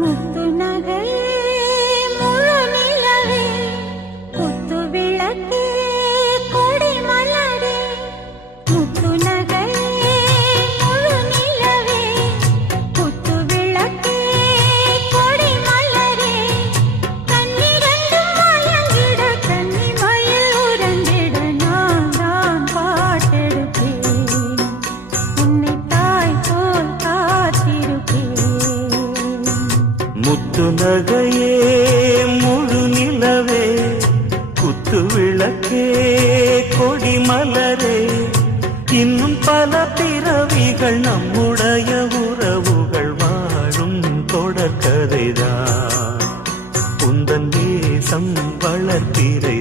முத்து நகையே முழு நிலவே குத்து விளக்கே கொடி மலரே முத்து நகையே முழு நிலவே குத்து விளக்கே கொடி மலரே கண்ணிரண்டும் மயங்கிட கன்னி மயில் உறங்கிட நான் தான் பாட்டெடுப்பேன் உன்னை தாய் போல் காத்திருப்பேன் முத்து நகையே முழு நிலவே குத்து விளக்கே கொடி மலரே இன்னும் பல பிறவிகள் நம்முடைய உறவுகள் வாழும் தொடர்கதைதான் உந்தன் தேசம் வளர்த்திரை